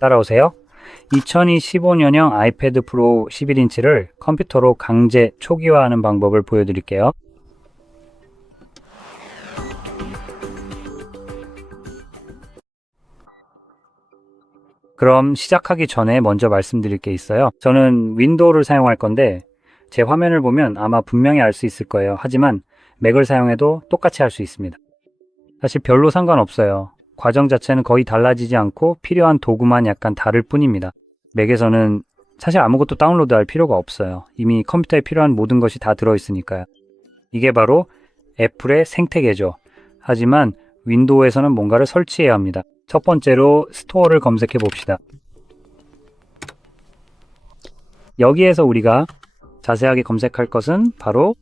따라오세요. 2015년형 아이패드 프로 11인치를 컴퓨터로 강제 초기화하는 방법을 보여드릴게요. 그럼 시작하기 전에 먼저 말씀드릴 게 있어요. 저는 윈도우를 사용할 건데 제 화면을 보면 아마 분명히 알 수 있을 거예요. 하지만 맥을 사용해도 똑같이 할 수 있습니다. 사실 별로 상관없어요. 과정 자체는 거의 달라지지 않고 필요한 도구만 약간 다를 뿐입니다. 맥에서는 사실 아무것도 다운로드할 필요가 없어요. 이미 컴퓨터에 필요한 모든 것이 다 들어있으니까요. 이게 바로 애플의 생태계죠. 하지만 윈도우에서는 뭔가를 설치해야 합니다. 첫 번째로 스토어를 검색해 봅시다. 여기에서 우리가 자세하게 검색할 것은 바로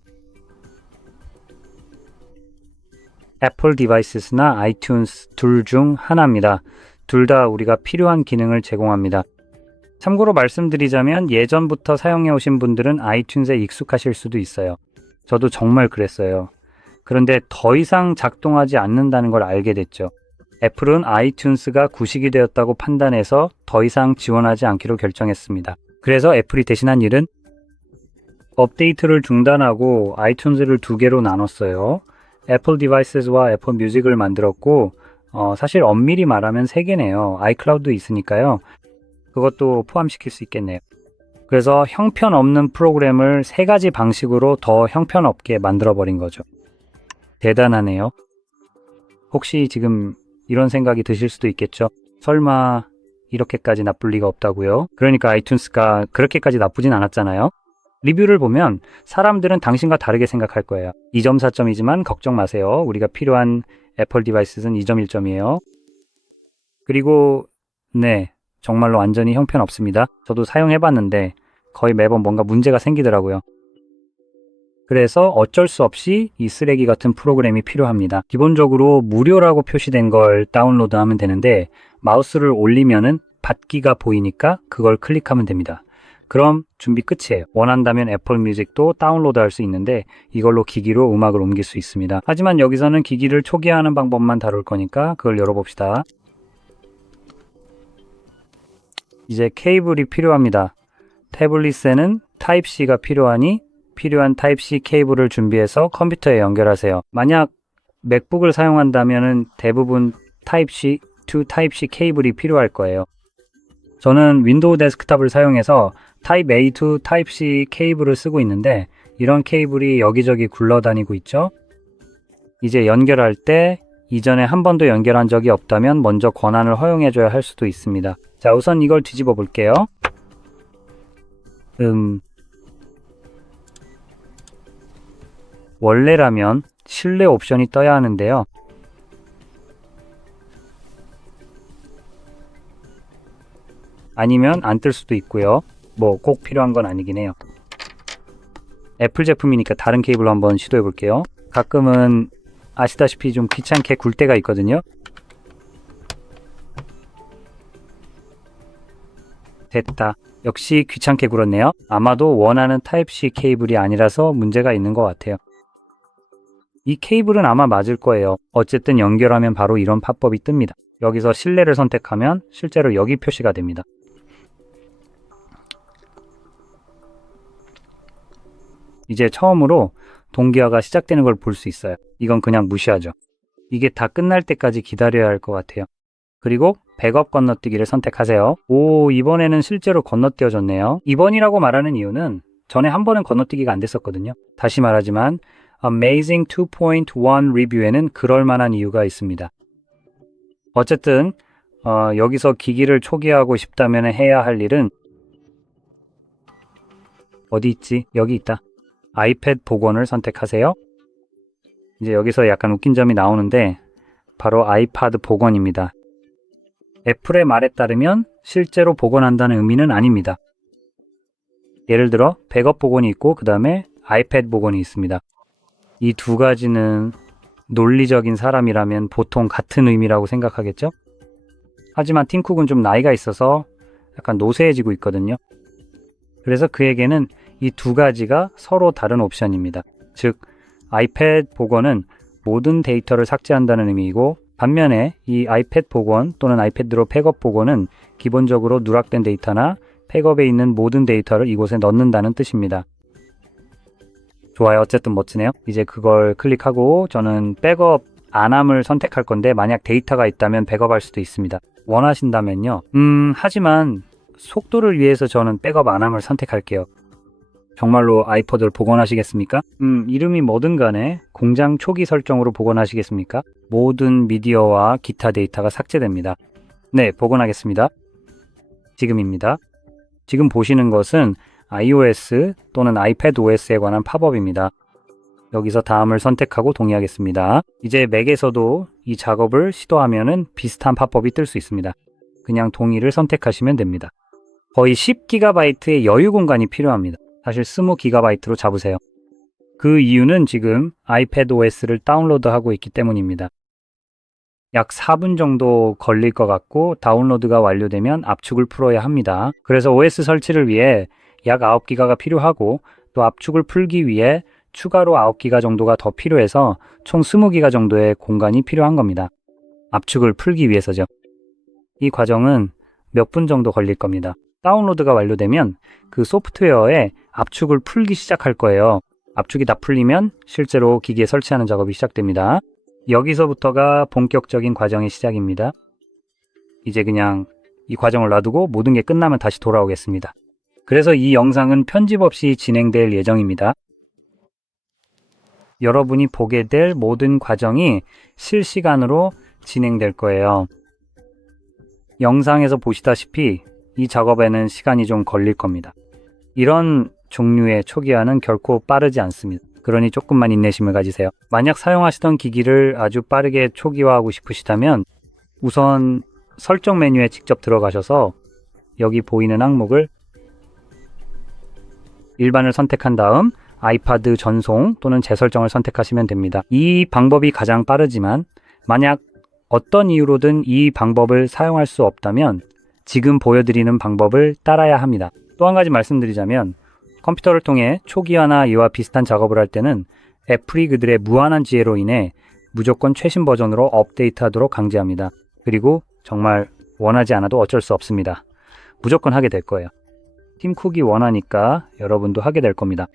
애플 디바이스나 아이튠스 둘 중 하나입니다. 둘 다 우리가 필요한 기능을 제공합니다. 참고로 말씀드리자면 예전부터 사용해 오신 분들은 아이튠즈에 익숙하실 수도 있어요. 저도 정말 그랬어요. 그런데 더 이상 작동하지 않는다는 걸 알게 됐죠. 애플은 아이튠스가 구식이 되었다고 판단해서 더 이상 지원하지 않기로 결정했습니다. 그래서 애플이 대신한 일은 업데이트를 중단하고 아이튠즈를 두 개로 나눴어요. 애플 디바이스와 애플 뮤직을 만들었고 사실 엄밀히 말하면 세 개네요. 아이클라우드 있으니까요. 그것도 포함시킬 수 있겠네요. 그래서 형편없는 프로그램을 세 가지 방식으로 더 형편없게 만들어버린 거죠. 대단하네요. 혹시 지금 이런 생각이 드실 수도 있겠죠. 설마 이렇게까지 나쁠 리가 없다고요? 그러니까 아이튠스가 그렇게까지 나쁘진 않았잖아요. 리뷰를 보면 사람들은 당신과 다르게 생각할 거예요. 2점 4점이지만 걱정 마세요. 우리가 필요한 애플 디바이스는 2점 1점이에요. 그리고 네, 정말로 완전히 형편없습니다. 저도 사용해봤는데 거의 매번 뭔가 문제가 생기더라고요. 그래서 어쩔 수 없이 이 쓰레기 같은 프로그램이 필요합니다. 기본적으로 무료라고 표시된 걸 다운로드하면 되는데 마우스를 올리면은 받기가 보이니까 그걸 클릭하면 됩니다. 그럼 준비 끝이에요. 원한다면 애플 뮤직도 다운로드 할 수 있는데 이걸로 기기로 음악을 옮길 수 있습니다. 하지만 여기서는 기기를 초기화하는 방법만 다룰 거니까 그걸 열어봅시다. 이제 케이블이 필요합니다. 태블릿에는 타입C가 필요하니 필요한 타입C 케이블을 준비해서 컴퓨터에 연결하세요. 만약 맥북을 사용한다면 대부분 타입C to 타입C 케이블이 필요할 거예요. 저는 윈도우 데스크탑을 사용해서 타입 A to 타입C 케이블을 쓰고 있는데 이런 케이블이 여기저기 굴러다니고 있죠. 이제 연결할 때 이전에 한 번도 연결한 적이 없다면 먼저 권한을 허용해줘야 할 수도 있습니다. 자, 우선 이걸 뒤집어 볼게요. 원래라면 실내 옵션이 떠야 하는데요. 아니면 안 뜰 수도 있고요. 뭐 꼭 필요한 건 아니긴 해요. 애플 제품이니까 다른 케이블로 한번 시도해 볼게요. 가끔은 아시다시피 좀 귀찮게 굴 때가 있거든요. 됐다. 역시 귀찮게 굴었네요. 아마도 원하는 타입C 케이블이 아니라서 문제가 있는 것 같아요. 이 케이블은 아마 맞을 거예요. 어쨌든 연결하면 바로 이런 팝업이 뜹니다. 여기서 실내를 선택하면 실제로 여기 표시가 됩니다. 이제 처음으로 동기화가 시작되는 걸 볼 수 있어요. 이건 그냥 무시하죠. 이게 다 끝날 때까지 기다려야 할 것 같아요. 그리고 백업 건너뛰기를 선택하세요. 오, 이번에는 실제로 건너뛰어졌네요. 이번이라고 말하는 이유는 전에 한 번은 건너뛰기가 안 됐었거든요. 다시 말하지만 Amazing 2.1 리뷰에는 그럴 만한 이유가 있습니다. 어쨌든 여기서 기기를 초기화하고 싶다면 해야 할 일은 어디 있지? 여기 있다. 아이패드 복원을 선택하세요. 이제 여기서 약간 웃긴 점이 나오는데 바로 아이패드 복원입니다. 애플의 말에 따르면 실제로 복원한다는 의미는 아닙니다. 예를 들어 백업 복원이 있고 그 다음에 아이패드 복원이 있습니다. 이 두 가지는 논리적인 사람이라면 보통 같은 의미라고 생각하겠죠? 하지만 팀 쿡은 좀 나이가 있어서 약간 노쇠해지고 있거든요. 그래서 그에게는 이 두 가지가 서로 다른 옵션입니다. 즉, 아이패드 복원은 모든 데이터를 삭제한다는 의미이고 반면에 이 아이패드 복원 또는 아이패드로 백업 복원은 기본적으로 누락된 데이터나 백업에 있는 모든 데이터를 이곳에 넣는다는 뜻입니다. 좋아요. 어쨌든 멋지네요. 이제 그걸 클릭하고 저는 백업 안함을 선택할 건데 만약 데이터가 있다면 백업할 수도 있습니다. 원하신다면요. 하지만 속도를 위해서 저는 백업 안함을 선택할게요. 정말로 아이패드를 복원하시겠습니까? 이름이 뭐든 간에 공장 초기 설정으로 복원하시겠습니까? 모든 미디어와 기타 데이터가 삭제됩니다. 네, 복원하겠습니다. 지금입니다. 지금 보시는 것은 iOS 또는 아이패드 OS에 관한 팝업입니다. 여기서 다음을 선택하고 동의하겠습니다. 이제 맥에서도 이 작업을 시도하면은 비슷한 팝업이 뜰 수 있습니다. 그냥 동의를 선택하시면 됩니다. 거의 10GB의 여유 공간이 필요합니다. 사실 20GB로 잡으세요. 그 이유는 지금 아이패드 OS를 다운로드하고 있기 때문입니다. 약 4분 정도 걸릴 것 같고 다운로드가 완료되면 압축을 풀어야 합니다. 그래서 OS 설치를 위해 약 9GB가 필요하고 또 압축을 풀기 위해 추가로 9GB 정도가 더 필요해서 총 20GB 정도의 공간이 필요한 겁니다. 압축을 풀기 위해서죠. 이 과정은 몇 분 정도 걸릴 겁니다. 다운로드가 완료되면 그 소프트웨어에 압축을 풀기 시작할 거예요. 압축이 다 풀리면 실제로 기기에 설치하는 작업이 시작됩니다. 여기서부터가 본격적인 과정의 시작입니다. 이제 그냥 이 과정을 놔두고 모든 게 끝나면 다시 돌아오겠습니다. 그래서 이 영상은 편집 없이 진행될 예정입니다. 여러분이 보게 될 모든 과정이 실시간으로 진행될 거예요. 영상에서 보시다시피 이 작업에는 시간이 좀 걸릴 겁니다. 이런 종류의 초기화는 결코 빠르지 않습니다. 그러니 조금만 인내심을 가지세요. 만약 사용하시던 기기를 아주 빠르게 초기화하고 싶으시다면 우선 설정 메뉴에 직접 들어가셔서 여기 보이는 항목을 일반을 선택한 다음 아이패드 전송 또는 재설정을 선택하시면 됩니다. 이 방법이 가장 빠르지만 만약 어떤 이유로든 이 방법을 사용할 수 없다면 지금 보여드리는 방법을 따라야 합니다. 또 한 가지 말씀드리자면 컴퓨터를 통해 초기화나 이와 비슷한 작업을 할 때는 애플이 그들의 무한한 지혜로 인해 무조건 최신 버전으로 업데이트하도록 강제합니다. 그리고 정말 원하지 않아도 어쩔 수 없습니다. 무조건 하게 될 거예요. 팀 쿡이 원하니까 여러분도 하게 될 겁니다.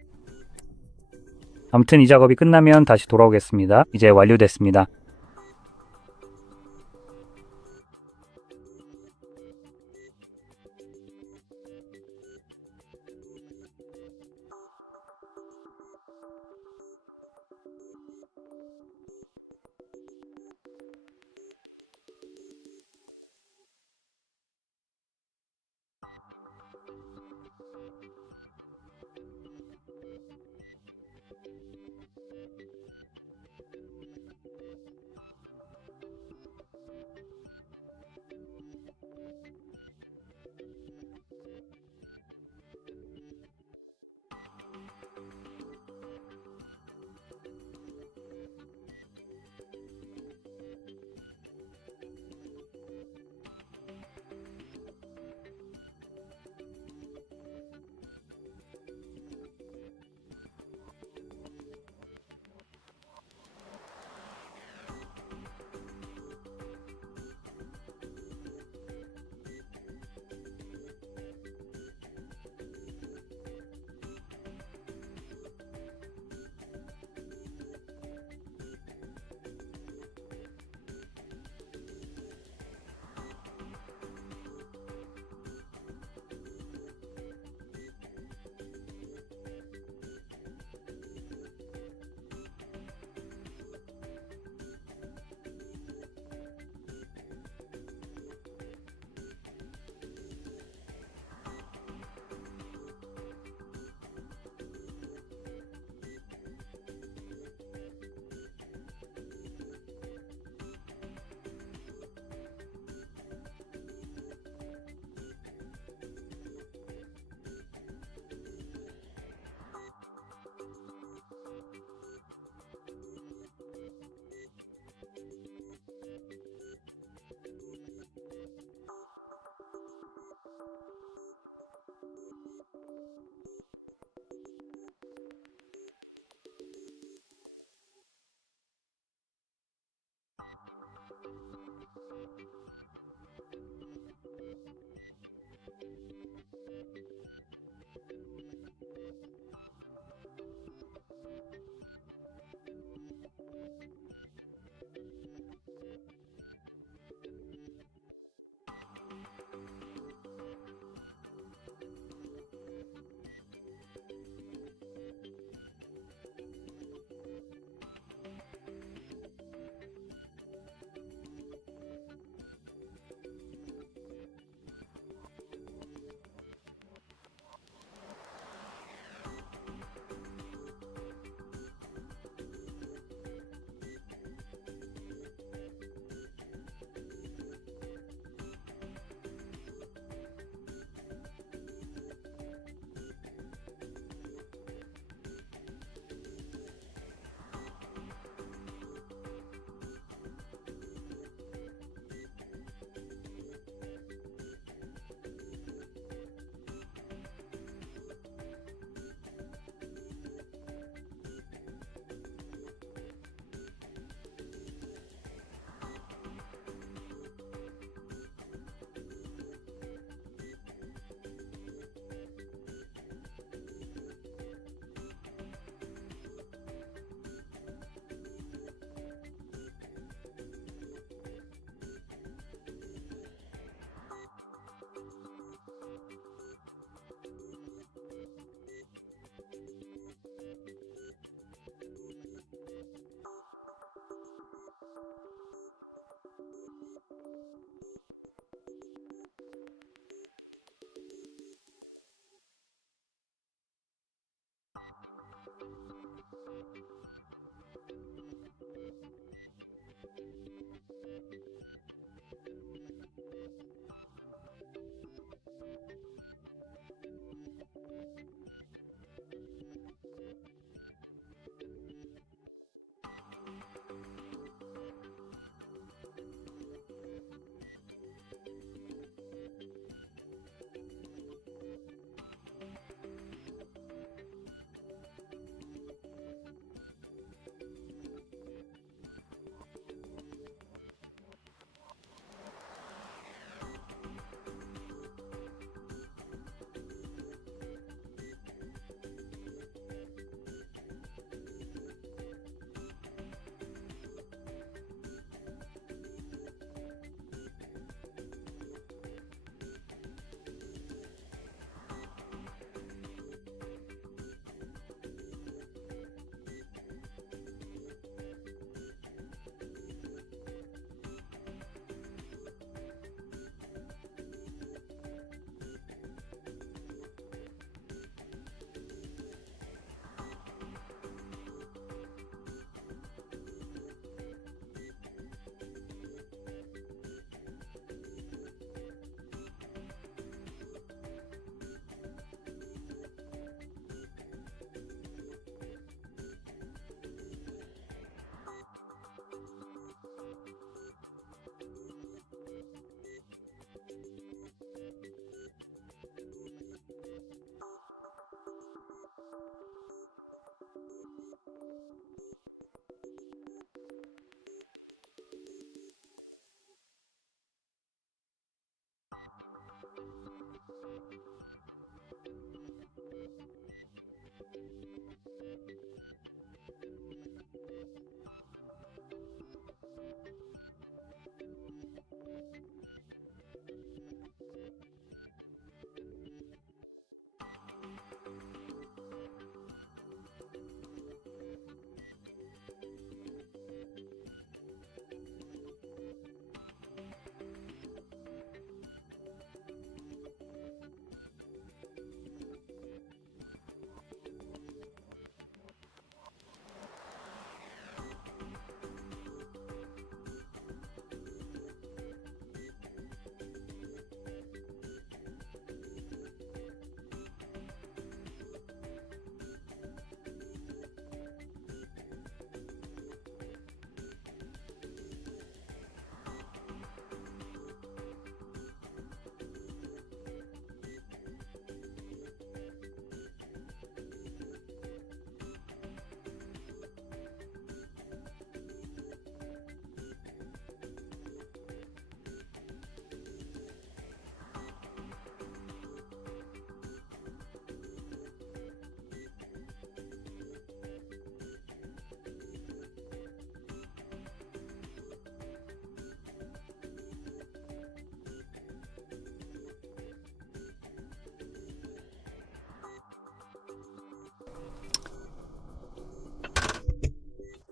아무튼 이 작업이 끝나면 다시 돌아오겠습니다. 이제 완료됐습니다.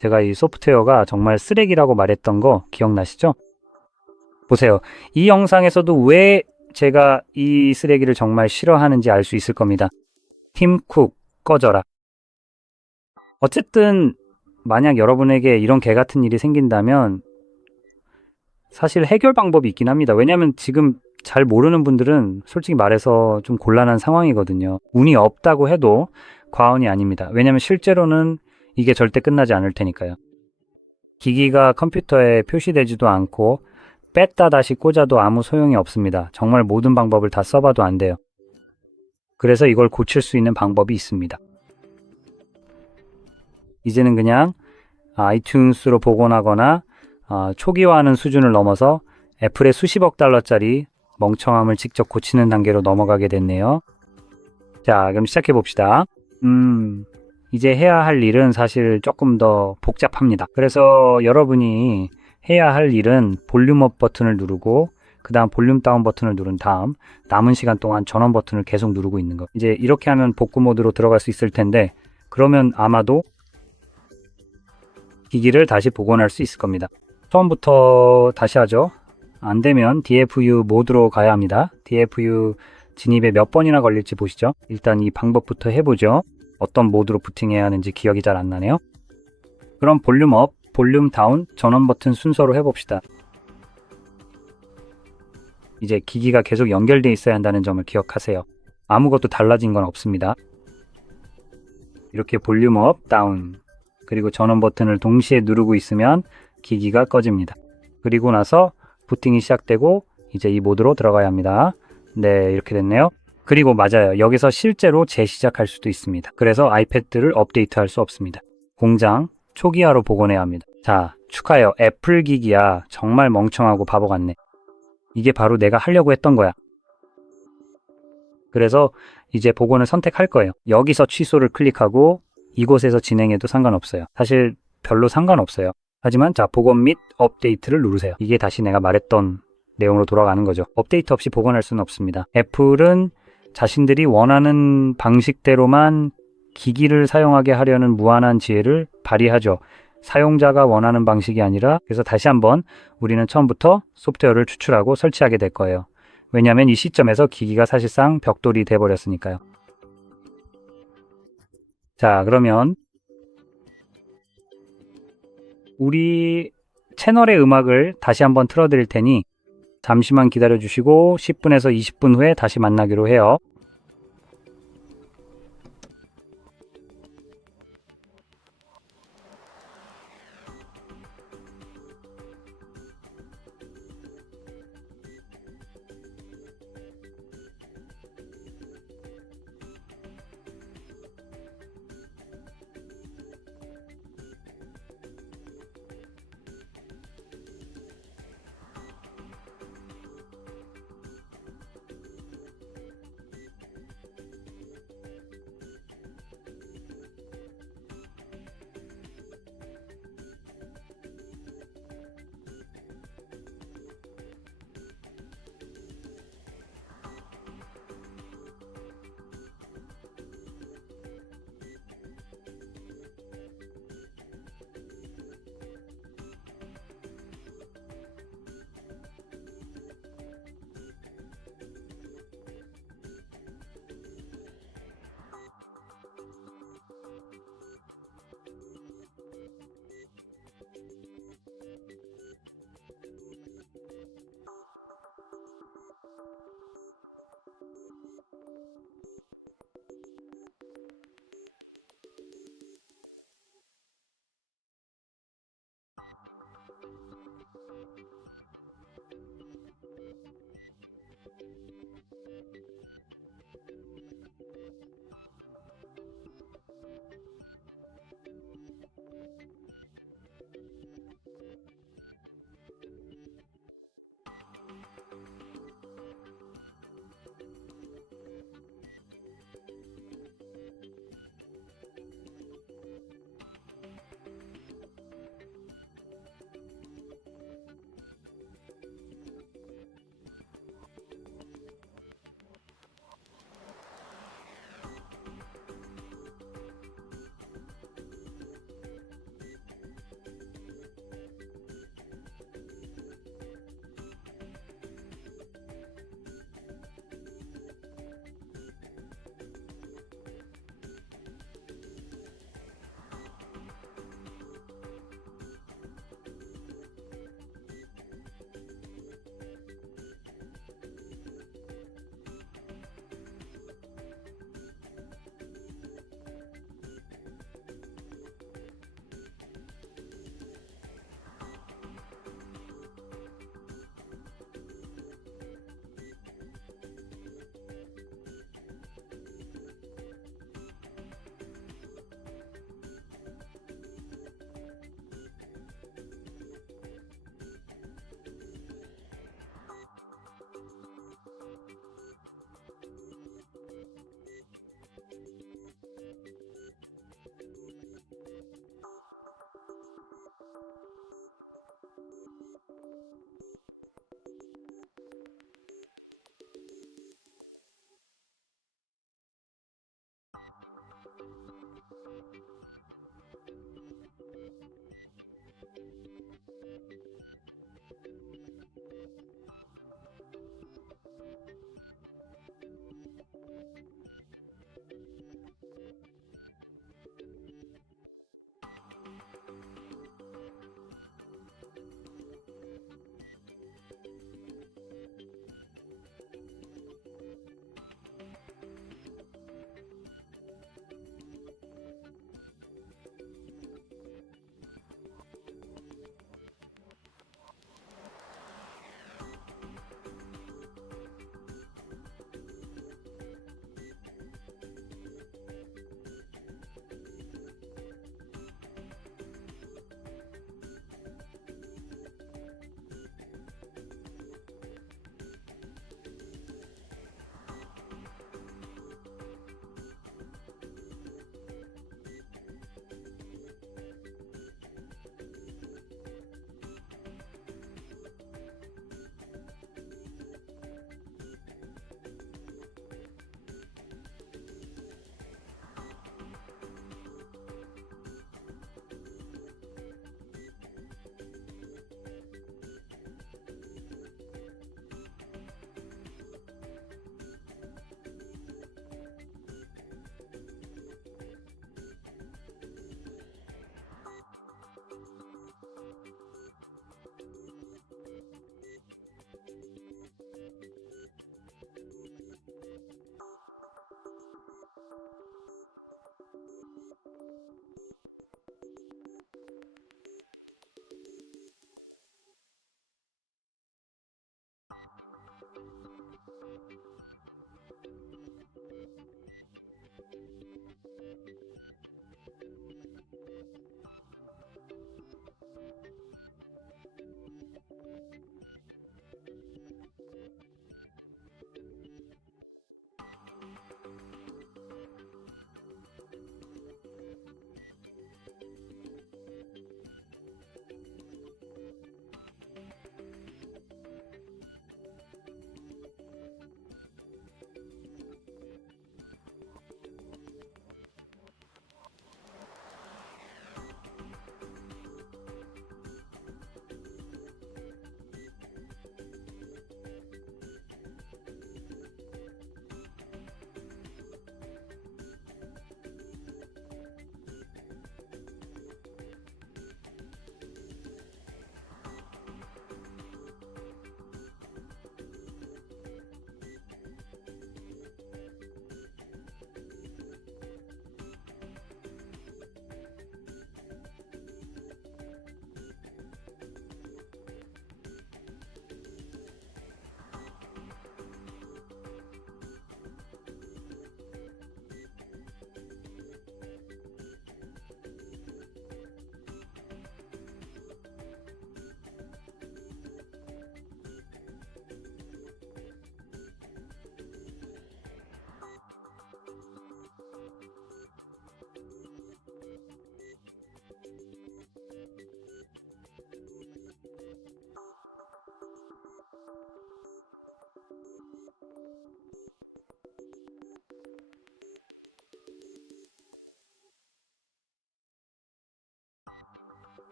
제가 이 소프트웨어가 정말 쓰레기라고 말했던 거 기억나시죠? 보세요. 이 영상에서도 왜 제가 이 쓰레기를 정말 싫어하는지 알 수 있을 겁니다. 팀 쿡, 꺼져라. 어쨌든 만약 여러분에게 이런 개 같은 일이 생긴다면 사실 해결 방법이 있긴 합니다. 왜냐하면 지금 잘 모르는 분들은 솔직히 말해서 좀 곤란한 상황이거든요. 운이 없다고 해도 과언이 아닙니다. 왜냐하면 실제로는 이게 절대 끝나지 않을 테니까요. 기기가 컴퓨터에 표시되지도 않고 뺐다 다시 꽂아도 아무 소용이 없습니다. 정말 모든 방법을 다 써봐도 안 돼요. 그래서 이걸 고칠 수 있는 방법이 있습니다. 이제는 그냥 아이튠스로 복원하거나 초기화하는 수준을 넘어서 애플의 수십억 달러짜리 멍청함을 직접 고치는 단계로 넘어가게 됐네요. 자, 그럼 시작해 봅시다. 이제 해야 할 일은 사실 조금 더 복잡합니다. 그래서 여러분이 해야 할 일은 볼륨업 버튼을 누르고 그 다음 볼륨 다운 버튼을 누른 다음 남은 시간 동안 전원 버튼을 계속 누르고 있는 거. 이제 이렇게 하면 복구 모드로 들어갈 수 있을 텐데 그러면 아마도 기기를 다시 복원할 수 있을 겁니다. 처음부터 다시 하죠. 안 되면 DFU 모드로 가야 합니다. DFU 진입에 몇 번이나 걸릴지 보시죠. 일단 이 방법부터 해보죠. 어떤 모드로 부팅해야 하는지 기억이 잘 안 나네요. 그럼 볼륨 업, 볼륨 다운, 전원 버튼 순서로 해봅시다. 이제 기기가 계속 연결되어 있어야 한다는 점을 기억하세요. 아무것도 달라진 건 없습니다. 이렇게 볼륨 업, 다운, 그리고 전원 버튼을 동시에 누르고 있으면 기기가 꺼집니다. 그리고 나서 부팅이 시작되고 이제 이 모드로 들어가야 합니다. 네, 이렇게 됐네요. 그리고 맞아요. 여기서 실제로 재시작할 수도 있습니다. 그래서 아이패드를 업데이트할 수 없습니다. 공장 초기화로 복원해야 합니다. 자, 축하해요. 애플 기기야. 정말 멍청하고 바보 같네. 이게 바로 내가 하려고 했던 거야. 그래서 이제 복원을 선택할 거예요. 여기서 취소를 클릭하고 이곳에서 진행해도 상관없어요. 사실 별로 상관없어요. 하지만 자, 복원 및 업데이트를 누르세요. 이게 다시 내가 말했던 내용으로 돌아가는 거죠. 업데이트 없이 복원할 수는 없습니다. 애플은 자신들이 원하는 방식대로만 기기를 사용하게 하려는 무한한 지혜를 발휘하죠. 사용자가 원하는 방식이 아니라. 그래서 다시 한번 우리는 처음부터 소프트웨어를 추출하고 설치하게 될 거예요. 왜냐하면 이 시점에서 기기가 사실상 벽돌이 돼버렸으니까요. 자, 그러면 우리 채널의 음악을 다시 한번 틀어드릴 테니 잠시만 기다려 주시고 10분에서 20분 후에 다시 만나기로 해요.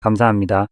감사합니다.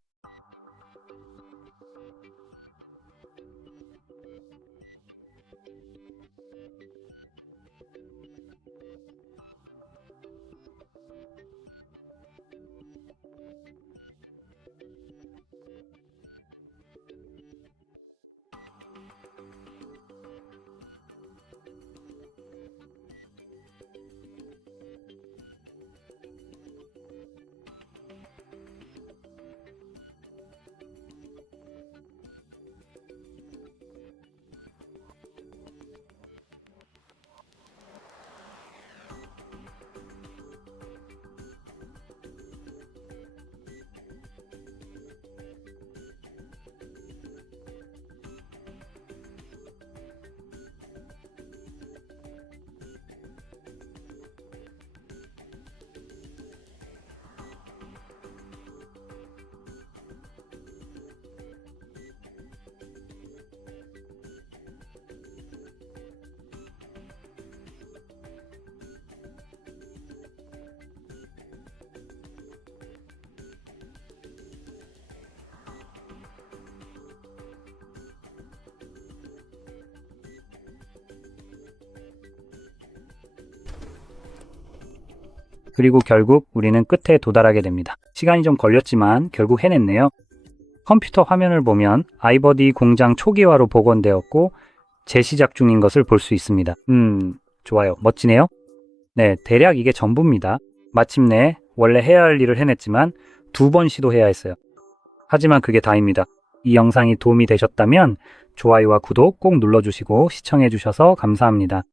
그리고 결국 우리는 끝에 도달하게 됩니다. 시간이 좀 걸렸지만 결국 해냈네요. 컴퓨터 화면을 보면 아이버디 공장 초기화로 복원되었고 재시작 중인 것을 볼 수 있습니다. 좋아요. 멋지네요. 네, 대략 이게 전부입니다. 마침내 원래 해야 할 일을 해냈지만 2번 시도해야 했어요. 하지만 그게 다입니다. 이 영상이 도움이 되셨다면 좋아요와 구독 꼭 눌러주시고 시청해주셔서 감사합니다.